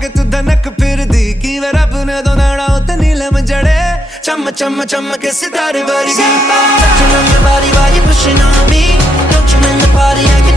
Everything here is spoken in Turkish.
के तू धनक फिर दी की वे रब ने दो नाड़ा उते नीलम जड़े चम चम चम के सितारे वर्गी Touching on your body while you're pushing on me Don't you in the party, I